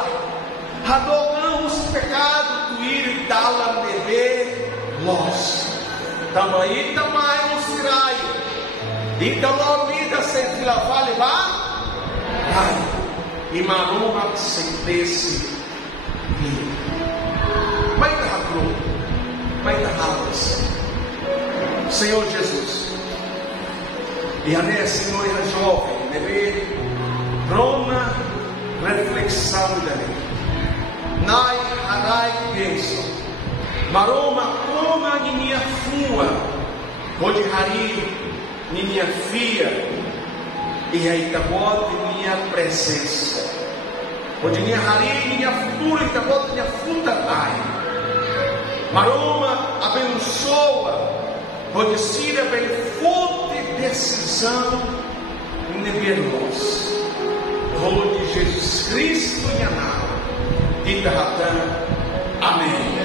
Ela, adoramos pecado, tu ir dá-la beber nós. Também o siraio. Então, a vida sem fila vale lá. E maruma sem desse. Mas da cruz, mas da raça. Senhor Jesus. E a minha senhora jovem deve prona reflexão dele. Nai harai penso. Maroma coma minha fua. Pode hari minha filha. E aí tabote minha presença. Pode minha hari minha futura e tabote minha futa ai. Maroma abençoa. Pode ser a forte decisão de nós. Pode Jesus Cristo em amar. Amém.